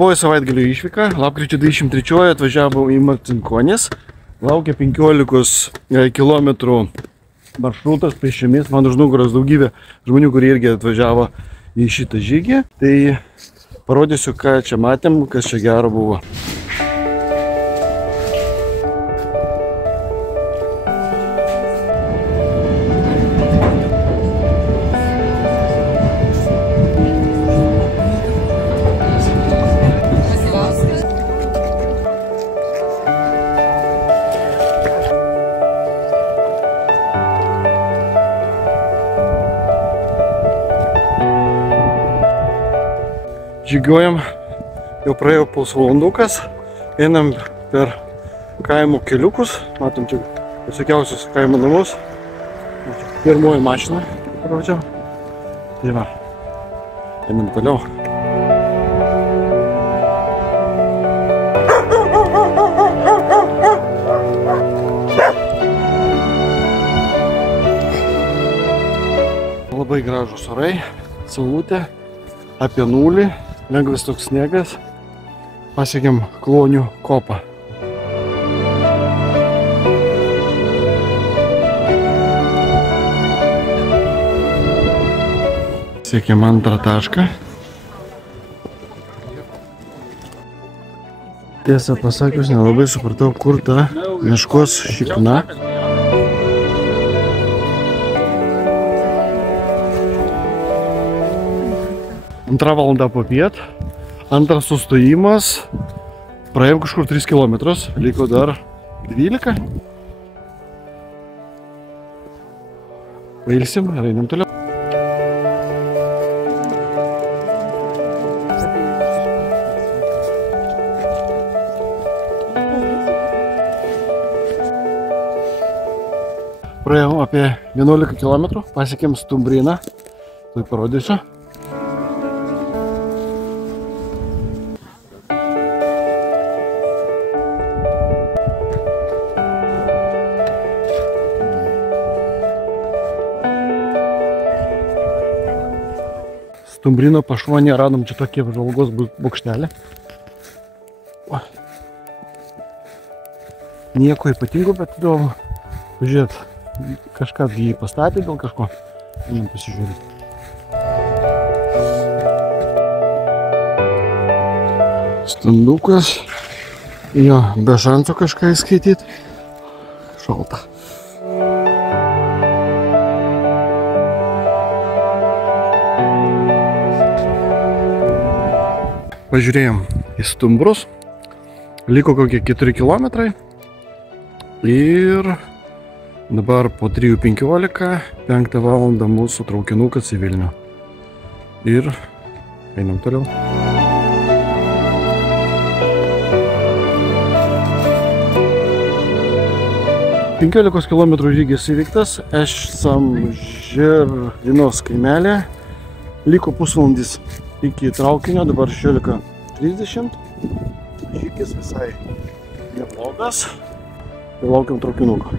Buvo savaitgalio išvyka, lapkričio 23 atvažiavau į Marcinkonis, laukia 15 km maršrutas pėsčiomis, man už nugaros daugybė žmonių, kurie irgi atvažiavo į šitą žygį, tai parodysiu, ką čia matėm, kas čia gero buvo. Žygiuojam, jau praėjo pusvalandukas, einam per kaimo keliukus, matom čia visokiausius kaimo namus. Pirmoji mašina, parodžiau. Tai va, einam toliau. Labai gražus orai, saulutė, apie nulį. Lengvas toks sniegas, pasiekėm Klonių kopą. Siekėm antrą tašką. Tiesą pasakius, nelabai supratau, kur ta meškos šikna. Antra valanda po piet, antras sustojimas, praėjom kažkur 3 km, liko dar 12. Pailsim ir einam toliau. Praėjom apie 11 km, pasiekėm Stumbriną, tai parodysiu. Stumbrino pašonėje radom čia tokie apžvalgos bokštelį. Nieko ypatingo, bet įdomu pažiūrėt, kažkas jį pastatė dėl kažko. Einam pasižiūrėti. Standukas. Jo, be šansų kažką įskaityti. Šalta. Pažiūrėjom į stumbrus, liko kokie 4 km ir dabar po 3:15, 5 valandą mūsų traukinukas į Vilnių ir einam toliau. 15 km žygis įvyktas, esam Žirdinos kaimelė, liko pusvalandis iki traukinio, dabar 16:30, žygis visai neblogas ir laukiam traukinuko.